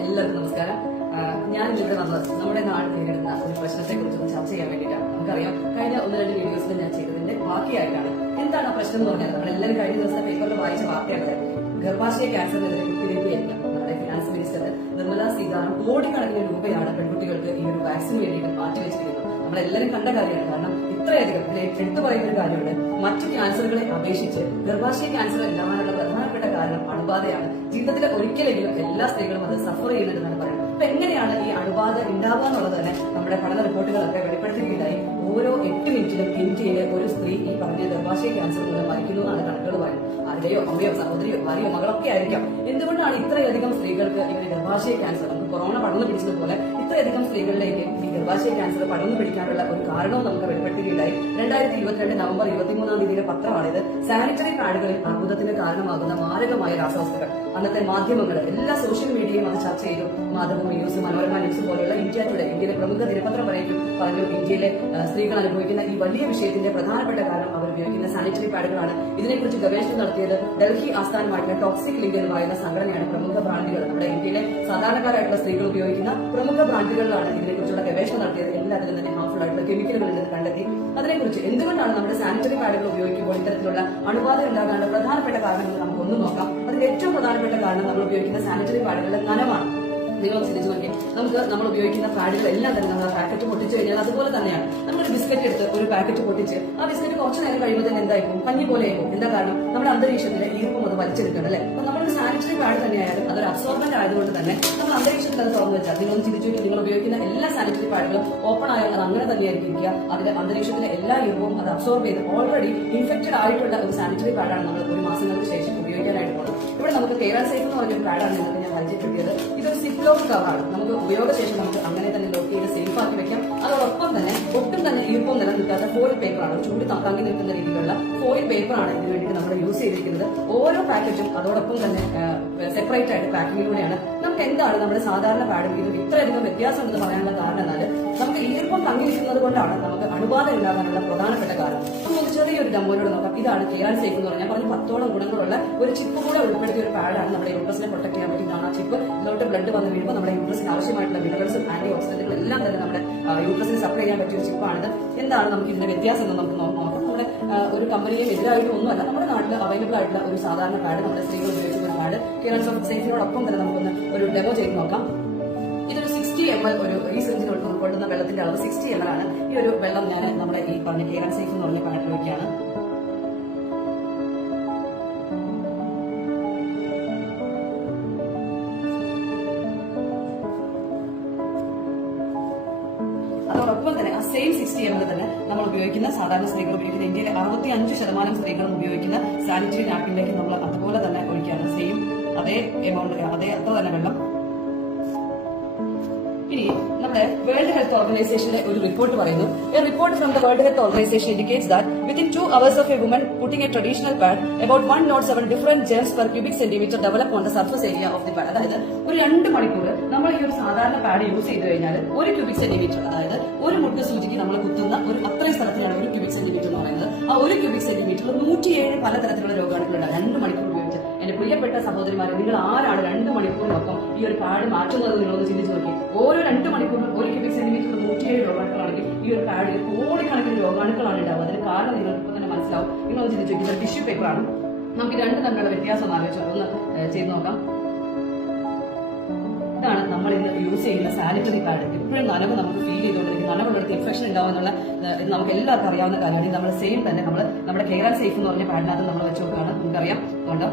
എല്ലാവർക്കും നമസ്കാരം. ഞാൻ ഇവിടെ വന്നത് നമ്മുടെ നാട് നേരിടുന്ന ഒരു പ്രശ്നത്തെ കുറിച്ച് ചർച്ച ചെയ്യാൻ വേണ്ടിയിട്ടാണ്. നമുക്കറിയാം, കഴിഞ്ഞ 1-2 വീഡിയോസിൽ ഞാൻ ചെയ്തതിന്റെ ബാക്കിയായിട്ടാണ്. എന്താണ് ആ പ്രശ്നം എന്ന് പറഞ്ഞാൽ, നമ്മളെല്ലാവരും കഴിഞ്ഞ ദിവസത്തെ പേപ്പറിൽ വായിച്ച വാർത്തയാണ് ഗർഭാശയ ക്യാൻസറിനെതിരെ കുത്തിവയ്ക്കുകയായിരിക്കാം. നമ്മുടെ ഫിനാൻസ് മിനിസ്റ്റർ നിർമ്മല സീതാരാമൻ കോടിക്കണക്കിന് രൂപയാണ് പെൺകുട്ടികൾക്ക് ഈ ഒരു വാക്സിന് വേണ്ടിയിട്ട് മാറ്റിവെച്ചിരിക്കുന്നത്. നമ്മളെല്ലാവരും കണ്ട കാര്യമാണ്. കാരണം ഇത്രയധികം എടുത്തു പറയുന്ന ഒരു കാര്യമുണ്ട്, മറ്റു ക്യാൻസറുകളെ അപേക്ഷിച്ച് ഗർഭാശയ ക്യാൻസർ ഉണ്ടാവാനുള്ള പ്രധാനപ്പെട്ട കാരണം അണുബാധയാണ്. ജീവിതത്തിൽ ഒരിക്കലെങ്കിലും എല്ലാ സ്ത്രീകളും അത് സഫർ ചെയ്യുന്നുണ്ടെന്നാണ് പറയുന്നത്. അപ്പൊ എങ്ങനെയാണ് ഈ അണുബാധ ഉണ്ടാവുക എന്നുള്ളത് തന്നെ നമ്മുടെ പഠന റിപ്പോർട്ടുകളൊക്കെ വെളിപ്പെടുത്തുകയുണ്ടായി. ഓരോ 8 മിനിറ്റിലും ഇന്ത്യയിലെ ഒരു സ്ത്രീ ഈ പറഞ്ഞ ഗർഭാശയ ക്യാൻസർ മൂലം മരിക്കുന്നു എന്നാണ് കണക്കുകൾ പറയുന്നത്. ആരുടെയോ അമ്മയോ സഹോദരിയോ ഭാര്യയോ മകളൊക്കെ ആയിരിക്കാം. എന്തുകൊണ്ടാണ് ഇത്രയധികം സ്ത്രീകൾക്ക് ഇങ്ങനെ ഗർഭാശയ ക്യാൻസർ, കൊറോണ പടർന്നു പിടിച്ചതുപോലെ ഇത്രയധികം സ്ത്രീകളിലേക്ക് ഈ ഗർഭാശയ ക്യാൻസർ പടർന്നു പിടിക്കാനുള്ള ഒരു കാരണവും നമുക്ക് വെളിപ്പെടുത്തുകയുണ്ടായി. 2022 നവംബർ 23 പത്രമാണിത്. സാനിറ്ററി പാഡുകളിൽ അർബുദത്തിന് കാരണമാകുന്ന മാരകമായ രാസവസ്തുക്കൾ. അന്നത്തെ മാധ്യമങ്ങൾ, എല്ലാ സോഷ്യൽ മീഡിയയും അത് ചർച്ച ചെയ്തു. മാതൃഭൂമി ന്യൂസ്, മനോരമ ന്യൂസ് പോലെയുള്ള ഇന്ത്യ ടുഡേ, ഇന്ത്യയിലെ പ്രമുഖ ദിനപത്രം പറഞ്ഞു ഇന്ത്യയിലെ സ്ത്രീകൾ അനുഭവിക്കുന്ന ഈ വലിയ വിഷയത്തിന്റെ പ്രധാനപ്പെട്ട കാരണം അവർ ഉപയോഗിക്കുന്ന സാനിറ്ററി പാഡുകളാണ്. ഇതിനെക്കുറിച്ച് ഗവേഷണം നടത്തിയത് ഡൽഹി ആസ്ഥാനമായിട്ടുള്ള ടോക്സിക് ലിങ്ക് എന്ന് പറയുന്ന സംഘടനയാണ്. പ്രമുഖ ബ്രാൻഡുകൾ, നമ്മുടെ ഇന്ത്യയിലെ സാധാരണക്കാരായിട്ടുള്ള സ്ത്രീകൾ ഉപയോഗിക്കുന്ന പ്രമുഖ ബ്രാൻഡുകളിലാണ് ഇതിനെക്കുറിച്ചുള്ള ഗവേഷണം നടത്തിയത്. എല്ലാത്തിലും തന്നെ ഹാർംഫുൾ ആയിട്ടുള്ള കെമിക്കലുകൾ ഉണ്ടെന്ന് കണ്ടെത്തി. അതിനെക്കുറിച്ച് എന്തുകൊണ്ടാണ് നമ്മുടെ സാനിറ്ററി പാഡുകൾ ഉപയോഗിക്കുമ്പോൾ ഇത്തരത്തിലുള്ള അണുബാധ ഉണ്ടാകാനുള്ള പ്രധാനപ്പെട്ട കാരണങ്ങൾ നമുക്കൊന്ന് നോക്കാം. അതിന്റെ ഏറ്റവും പ്രധാനപ്പെട്ട കാരണം നമ്മൾ ഉപയോഗിക്കുന്ന സാനിറ്ററി പാഡുകളുടെ നനവാണ്. നിങ്ങൾ ചിന്തിച്ചു നോക്കി, നമ്മൾ ഉപയോഗിക്കുന്ന പാഡുകളെല്ലാം തന്നെ നമ്മൾ ആ പാക്കറ്റ് പൊട്ടിച്ചു കഴിഞ്ഞാൽ അതുപോലെ തന്നെയാണ്. നമ്മളൊരു ബിസ്ക്കറ്റ് എടുത്ത് ഒരു പാക്കറ്റ് പൊട്ടിച്ച് ആ ബിസ്ക്കറ്റ് കുറച്ച് നേരം കഴിയുമ്പോൾ തന്നെ എന്തായിപ്പോ പഞ്ഞി പോലെ ആയിപ്പോ. എന്താ കാരണം? നമ്മുടെ അന്തരീക്ഷത്തിലെ ഈർപ്പം അത് വലിച്ചെടുക്കണം അല്ലെ. അപ്പൊ നമ്മളൊരു സാനിറ്ററി പാഡ് തന്നെയായാലും അതൊരു അബ്സോർബന്റ് ആയതുകൊണ്ട് തന്നെ നമ്മൾ അന്തരീക്ഷത്തിൽ അത് തുറന്നു വെച്ചാൽ, നിങ്ങൾ ചിന്തിച്ചു, നിങ്ങൾ ഉപയോഗിക്കുന്ന എല്ലാ സാനിറ്ററി പാഡുകളും ഓപ്പൺ ആയാൽ അത് അങ്ങനെ തന്നെയായിരിക്കും ഇരിക്കുക. അതിന്റെ അന്തരീക്ഷത്തിലെ എല്ലാ ഈർപ്പവും അത് അബ്സോർബ് ചെയ്ത് ഓൾറെഡി ഇൻഫെക്റ്റഡ് ആയിട്ടുള്ള ഒരു സാനിറ്ററി പാഡാണ് നമ്മൾ ഒരു മാസങ്ങൾക്ക് ശേഷം ഉപയോഗിക്കാനായിട്ട് പോകുന്നത്. ഇവിടെ നമുക്ക് കേരള സേഫ് എന്ന് പറഞ്ഞൊരു പാഡാണ് നിങ്ങൾക്ക് ഞാൻ പരിചയപ്പെടുത്തിയത്. ഇതൊരു സിപ്പ് ലോക്ക് കവറാണ്. നമുക്ക് ഉപയോഗശേഷം നമുക്ക് അങ്ങനെ തന്നെ ലോക്ക് ചെയ്ത് സേഫ് ആക്കി വെക്കാം. അതോടൊപ്പം തന്നെ ഒട്ടും തന്നെ ഈർപ്പം നിലനിൽക്കാത്ത ഫോയിൽ പേപ്പറാണ്, ചൂട് തങ്ങി നിൽക്കുന്ന രീതിയിലുള്ള ഫോയിൽ പേപ്പറാണ് ഇതിന് വേണ്ടിയിട്ട് നമ്മൾ യൂസ് ചെയ്തിരിക്കുന്നത്. ഓരോ പാക്കറ്റും അതോടൊപ്പം തന്നെ സെപ്പറേറ്റ് ആയിട്ട് പാക്കിങ്ങിലൂടെയാണ്. നമുക്ക് എന്താണ് നമ്മുടെ സാധാരണ പാഡും ഇത് ഇത്രയധികം വ്യത്യാസം എന്ന് പറയാനുള്ള കാരണം എന്നാൽ നമുക്ക് ഈർപ്പം തങ്ങി നിൽക്കുന്നത് കൊണ്ടാണ് നമുക്ക് അണുബാധ ഉണ്ടാകാനുള്ള പ്രധാനപ്പെട്ട കാരണം. നമുക്ക് ചെറിയൊരു ഡെമോയിലൂടെ നോക്കാം. ഇതാണ് കേരള സേഫ് എന്ന് പറഞ്ഞാൽ പറഞ്ഞ 10ഓളം ഗുണങ്ങളുള്ള ഒരു ചിപ്പ് കൂടെ ഉൾപ്പെടുത്തിയ ഒരു പാഡാണ്. നമ്മുടെ യൂട്രസിനെ പ്രൊട്ടക്ട് ചെയ്യാൻ പറ്റുന്നതാണ് ആ ചിപ്പ്. ഇതിലോട്ട് ബ്ലഡ് വന്ന് വീഴുമ്പോൾ നമ്മുടെ യൂട്രസിന് ആവശ്യമായിട്ടുള്ള മിനറൽസും ആന്റി ഓക്സിഡന്റുകളും എല്ലാം തന്നെ നമ്മുടെ യൂട്രസിന് സപ്ലൈ ചെയ്യാൻ പറ്റിയ ഒരു ചിപ്പാണിത്. എന്താണ് നമുക്ക് ഇതിന്റെ വ്യത്യാസം എന്ന് നമുക്ക് നോക്കാം. നമ്മുടെ ഒരു കമ്പനിയിലും എതിരായിട്ട് ഒന്നുമല്ല, നമ്മുടെ നാട്ടിൽ അവൈലബിൾ ആയിട്ടുള്ള ഒരു സാധാരണ പാഡ്, നമ്മുടെ സ്ത്രീകൾ ഉപയോഗിക്കുന്ന ഒരു പാഡ്. കേരള സേഫിനോടൊപ്പം തന്നെ നമുക്കൊന്ന് ഒരു ഡെമോ ചെയ്ത് നോക്കാം. ഇതൊരു 60 ml ഒരു ഈ സിറിഞ്ചിൽ ഉൾക്കൊള്ളുന്ന വെള്ളത്തിന്റെ അളവ് 60 ml ആണ്. ഈ ഒരു വെള്ളം ഞാൻ നമ്മുടെ ഈ പറഞ്ഞ കേരള സേഫ് എന്ന് പറഞ്ഞ പാഡിൽ വയ്ക്കുകയാണ്. അതോടൊപ്പം തന്നെ ആ സെയിം 60 ml തന്നെ നമ്മൾ ഉപയോഗിക്കുന്ന സാധാരണ സ്ത്രീകൾ ഉപയോഗിക്കുന്ന ഇന്ത്യയിലെ 65% സ്ത്രീകളും ഉപയോഗിക്കുന്ന സാനിറ്ററി നാപ്കിനിലേക്ക് നമ്മൾ അതുപോലെ തന്നെ ഒഴിക്കുകയാണ്. സെയിം അതേ എമൗണ്ട്, അതേ അത്ര തന്നെ വെള്ളം. ഇനി നമ്മുടെ വേൾഡ് ഹെൽത്ത് ഓർഗനൈസേഷന്റെ ഒരു റിപ്പോർട്ട് പറയുന്നു. A report from the world health organisation indicates that within 2 hours of a woman putting a traditional pad, about 107 different germs per cubic centimeter develop on the surface area of the pad. അതായത് ഒരു 2 മണിക്കൂർ നമ്മൾ ഈ ഒരു സാധാരണ pad use ചെയ്ത് കഴിഞ്ഞാൽ 1 cubic centimetre, അതായത് ഒരു മുട്ട സൂചിക്ക് നമ്മൾ കുത്തുന്ന ഒരു അത്രയും സ്ഥലത്തിനാണ് 1 ക്യൂബിക് സെന്റിമീറ്റർ എന്ന് പറയുന്നത്. ആ 1 ക്യൂബിക് സെന്റിമീറ്ററിൽ 107 പലതരത്തിലുള്ള രോഗാണുക്കളുണ്ട് 2 മണിക്കൂർ ഉപയോഗിച്ച്. എന്റെ പ്രിയപ്പെട്ട സഹോദരിമാരെ, നിങ്ങൾ ആരാണ് 2 മണിക്കൂറിനൊപ്പം ഈ ഒരു പാഡ് മാറ്റുന്നത്? നിങ്ങളൊന്ന് ചിന്തിച്ചു നോക്കി. ഓരോ 2 മണിക്കൂറിൽ 1 ക്യൂബിക് സെന്റിമീറ്ററിൽ 107 രോഗാണുക്കളാണെങ്കിൽ ഈ ഒരു പാഡിൽ കോടിക്കണക്കിന് രോഗാണുക്കളാണ് ഉണ്ടാവുക. അതിന് കാരണം നിങ്ങൾക്ക് ഇപ്പൊ തന്നെ മനസ്സിലാവും. നിങ്ങളൊന്ന് ചിന്തിച്ചു നോക്കി. ടിഷ്യൂ പേപ്പറാണ്. നമുക്ക് 2 തമ്മിലുള്ള വ്യത്യാസം ഒന്ന് ആലോചിച്ചോ, ഒന്ന് ചെയ്ത് നോക്കാം. ഇതാണ് നമ്മൾ ഇന്ന് യൂസ് ചെയ്യുന്ന സാനിറ്ററി പാഡ്. ഇപ്പോഴും നനവ് നമുക്ക് ഫീൽ ചെയ്തുകൊണ്ടിരിക്കും. നനവുള്ളിടത്ത് ഇൻഫെക്ഷൻ ഉണ്ടാവുന്നുള്ള ഇത് നമുക്ക് എല്ലാവർക്കും അറിയാവുന്ന കാര്യമാണ്. നമ്മൾ സെയിം തന്നെ നമ്മുടെ കേരള സേഫ് എന്ന് പറഞ്ഞ പാഡിനകത്ത് നമ്മൾ വെച്ച് നോക്കുകയാണ്. നമുക്കറിയാം. അതുകൊണ്ട്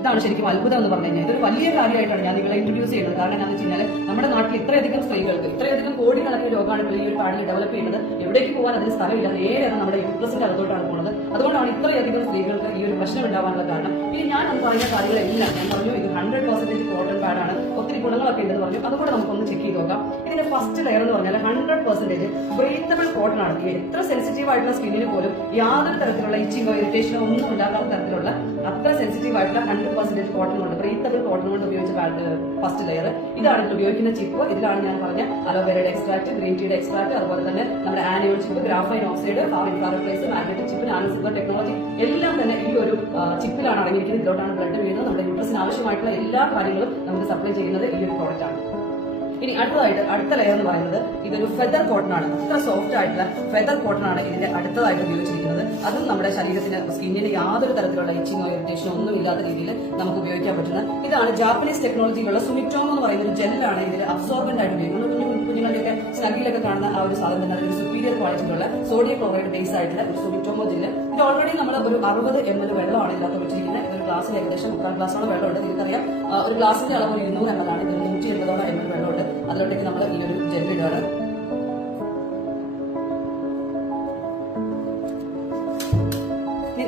ഇതാണ് ശരിക്കും അത്ഭുതം എന്ന് പറഞ്ഞു കഴിഞ്ഞാൽ ഇതൊരു വലിയ കാര്യമായിട്ടാണ് ഞാൻ നിങ്ങളെ ഇൻട്രൊഡ്യൂസ് ചെയ്യുന്നത്. കാരണം എന്താണെന്ന് വെച്ച് കഴിഞ്ഞാൽ നമ്മുടെ നാട്ടിൽ ഇത്രയധികം സ്ത്രീകൾക്ക് ഇത്രയധികം കോടിക്കണക്കിന് രോഗാണുക്കൾ ഈ ഒരു പാഡിൽ ഡെവലപ്പ് ചെയ്യുന്നത്. എവിടേക്ക് പോകാൻ അതിന് സ്ഥലമില്ല, നേരെ നമ്മുടെ യൂട്രസിന്റെ അകത്തോട്ടാണ് പോകുന്നത്. അതുകൊണ്ടാണ് ഇത്രയധികം സ്ത്രീകൾക്ക് ഈ ഒരു പ്രശ്നം ഉണ്ടാവാനുള്ള കാരണം. ഇനി ഞാൻ അത് പറയുന്ന കാര്യങ്ങളെല്ലാം ഞാൻ പറഞ്ഞു ഇത് 100% കോട്ടൺ പാഡാണ്, ഒത്തിരി ഗുണങ്ങളൊക്കെ ഉണ്ടെന്ന് പറഞ്ഞു. അതുകൂടെ നമുക്കൊന്ന് ചെക്ക് ചെയ്ത് നോക്കാം. ഇതിന്റെ ഫസ്റ്റ് ലെയർ എന്ന് പറഞ്ഞാൽ 100% ബ്രീത്തബിൾ കോട്ടൺ ആണ്. എത്ര സെൻസിറ്റീവ് ആയിട്ടുള്ള സ്കിന്നിന് പോലും യാതൊരു തരത്തിലുള്ള ഇച്ചിങ്ങോ ഇറിറ്റേഷനോ ഒന്നും ഉണ്ടാക്കാത്ത തരത്തിലുള്ള അത്ര സെൻസിറ്റീവ് ആയിട്ടുള്ള 100% കോട്ടൺ കൊണ്ട്, ബ്രീത്തബിൾ കോട്ടൺ കൊണ്ട് ഉപയോഗിച്ച ഫസ്റ്റ് ലെയർ. ഇതാണ് ഇതിൽ ഉപയോഗിക്കുന്ന ചിപ്പ്. ഇതിലാണ് ഞാൻ പറഞ്ഞ അലോവേരയുടെ എക്സ്ട്രാക്ട്, ഗ്രീൻ ടീയുടെ എക്സ്ട്രാക്ട്, അതുപോലെ തന്നെ നമ്മുടെ anion chip, graphene oxide, far infrared magnetic chip, nano silver technology എല്ലാം തന്നെ ഈ ഒരു ചിപ്പിലാണ് അടങ്ങിയിരിക്കുന്നത്. ഇതിലോട്ടാണ് ബ്ലഡ് വീഴുന്നത്. നമ്മുടെ യൂട്രസിന് ആവശ്യമായിട്ടുള്ള എല്ലാ കാര്യങ്ങളും നമുക്ക് സപ്ലൈ ചെയ്യുന്നത് ഈ ഒരു പ്രോഡക്റ്റ് ആണ്. ഇനി അടുത്ത ലെയർ എന്ന് പറയുന്നത് ഇതൊരു ഫെദർ കോട്ടൺ ആണ്. അത്ര സോഫ്റ്റ് ആയിട്ടുള്ള ഫെദർ കോട്ടൺ ആണ് ഇതിന്റെ അടുത്തതായിട്ട് ഉപയോഗിച്ചിരിക്കുന്നത്. അതും നമ്മുടെ ശരീരത്തിന് സ്കിന്നിന് യാതൊരു തരത്തിലുള്ള ഇച്ചിങ്ങോ ഇറിറ്റേഷനോ ഒന്നും ഇല്ലാത്ത രീതിയിൽ നമുക്ക് ഉപയോഗിക്കാൻ പറ്റുന്ന ഇതാണ് ജാപ്പനീസ് ടെക്നോളജിയിലുള്ള സുമിറ്റോമോ എന്ന് പറയുന്ന ഒരു ജെല്ലാണ് ഇതിൽ അബ്സോർബന്റ് ആയിട്ട് ഉപയോഗിക്കുന്നത്. കുഞ്ഞുങ്ങളുടെയൊക്കെ സ്നഗിലൊക്കെ കാണുന്ന ആ ഒരു സാധനം തന്നെ ഒരു സുപ്പീരിയർ ക്വാളിറ്റിയിലുള്ള സോഡിയം ക്ലോറൈഡ് ബേസ് ആയിട്ടുള്ള ഒരു സുമിറ്റോമോ ജെല്ല്. ഇത് ഓൾറെഡി നമ്മൾ ഒരു 60 ml വെള്ളമാണ് ഇതിനകത്ത് വെച്ചിരിക്കുന്നത്. ഇതൊരു ഗ്ലാസ്സിൽ ഏകദേശം 3/4 ഗ്ലാസോളം വെള്ളമുണ്ട്. നിങ്ങൾക്കറിയാം ഒരു ഗ്ലാസിന്റെ അളവ് 200 ml ആണ്. ഇതിൽ 180 ml വെള്ളമുണ്ട്. അതിലോട്ടേക്ക് നമ്മൾ ഈ ഒരു ജെല്ല് ഇടാണ്.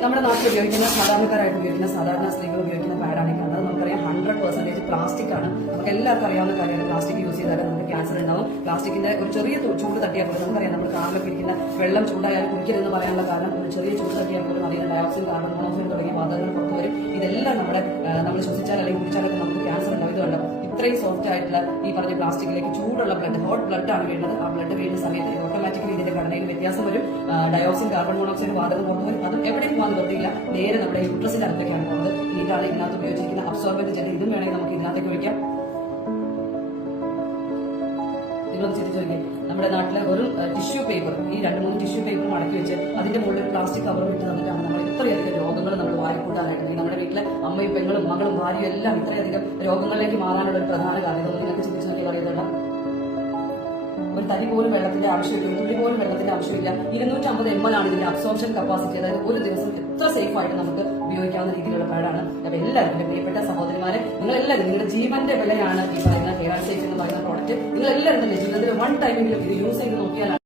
നമ്മുടെ നാട്ടിൽ ഉപയോഗിക്കുന്ന സാധാരണക്കാരായിട്ട് ഉപയോഗിക്കുന്ന സാധാരണ സ്ത്രീകൾ ഉപയോഗിക്കുന്ന പാഡാണ് ഈ കാണുന്നത്. നമുക്കറിയാം 100% പ്ലാസ്റ്റിക് ആണ്. നമുക്ക് എല്ലാവർക്കും അറിയാവുന്ന കാര്യമാണ് പ്ലാസ്റ്റിക് യൂസ് ചെയ്താൽ നമുക്ക് ക്യാൻസർ ഉണ്ടാവും. പ്ലാസ്റ്റിക്കിന്റെ ഒരു ചെറിയ ചൂട് തട്ടിയാൽ പോലും നമുക്കറിയാം നമ്മൾ കാറിലൊക്കെ ഇരിക്കുന്ന വെള്ളം ചൂടായാൽ കുടിക്കരുതെന്ന് പറയാനുള്ള കാരണം ഒരു ചെറിയ ചൂട് തട്ടിയാൽ പോലും അതിന് ഡയോക്സിൻ, കാർബൺ മോണോക്സൈഡ് തുടങ്ങിയ വാതകങ്ങൾ പുറത്തു വരും. ഇതെല്ലാം നമ്മൾ ശ്വസിച്ചാൽ അല്ലെങ്കിൽ കുടിച്ചാലൊക്കെ നമുക്ക് ക്യാൻസർ ഉണ്ടാവും. ഇത് കണ്ടോ ഇത്രയും സോഫ്റ്റ് ആയിട്ടുള്ള ഈ പറഞ്ഞ പ്ലാസ്റ്റിക്കിലേക്ക് ചൂടുള്ള ബ്ലഡ്, ഹോട്ട് ബ്ലഡ് ആണ് വീഴുന്നത്. ആ ബ്ലഡ് വീഴുന്ന സമയത്ത് ഓട്ടോമാറ്റിക്കലി ഇതിന്റെ ഘടനയിൽ വ്യത്യാസം വരും. ഡയോക്സിൻ, കാർബൺ മോണോക്സൈഡ് വാതകം പുറത്തു വരും. അതും എവിടെയും പോകാൻ നിർത്തിയില്ല, നേരെ നമ്മുടെ യൂട്രസിന്റെ അടുത്തേക്കാണ് പോകുന്നത്. ഇതാണ് ഇതിനകത്ത് ഉപയോഗിച്ചിരിക്കുന്ന അബ്സോർബന്റ് ജെൽ. ഇതും വേണമെങ്കിൽ നമുക്ക് ഇതിനകത്തേക്ക് ഒഴിക്കാം. നിങ്ങളൊന്ന് ചിന്തിച്ചു നോക്കിയേ, നമ്മുടെ നാട്ടിലെ ഒരു ടിഷ്യൂ പേപ്പർ, ഈ 2-3 ടിഷ്യൂ പേപ്പർ മടക്കി വെച്ച് അതിന്റെ മുകളിൽ പ്ലാസ്റ്റിക് കവർ ഇട്ട് തന്നിട്ടാണ് നമ്മൾ ഇത്രയധികം രോഗങ്ങൾ നമ്മൾ വാരിക്കൂട്ടാനായിട്ട് നമ്മുടെ വീട്ടിലെ അമ്മയും പെങ്ങളും മകളും ഭാര്യയും എല്ലാം ഇത്രയധികം രോഗങ്ങളിലേക്ക് മാറാനുള്ള ഒരു പ്രധാന കാരണം. ഇതൊന്നും നിങ്ങൾക്ക് ചിന്തിച്ചു നോക്കി പറയുന്നുണ്ട്. ഒരു തരി പോലും വെള്ളത്തിന്റെ ആവശ്യമില്ല, ഒരു തുള്ളി പോലും വെള്ളത്തിന്റെ ആവശ്യമില്ല. 250 ml ആണ് ഇതിന്റെ അബ്സോർപ്ഷൻ കപ്പാസിറ്റി. അതായത് ഒരു ദിവസം എത്ര സേഫ് ആയിട്ട് നമുക്ക് ഉപയോഗിക്കാവുന്ന രീതിയിലുള്ള പാഡാണ്. അപ്പൊ എല്ലാവരും പ്രിയപ്പെട്ട സഹോദരിമാരെ, നിങ്ങളെല്ലാവരും നിങ്ങളുടെ ജീവന്റെ വിലയാണ് ഈ പറയുന്ന ഹെയർ സേഫ് എന്ന് പറയുന്ന പ്രോഡക്റ്റ്. നിങ്ങളെല്ലാവരും തന്നെ ജീവിതത്തിൽ 1 ടൈമെങ്കിലും ഇത് യൂസ് ചെയ്ത് നോക്കിയാലാണ്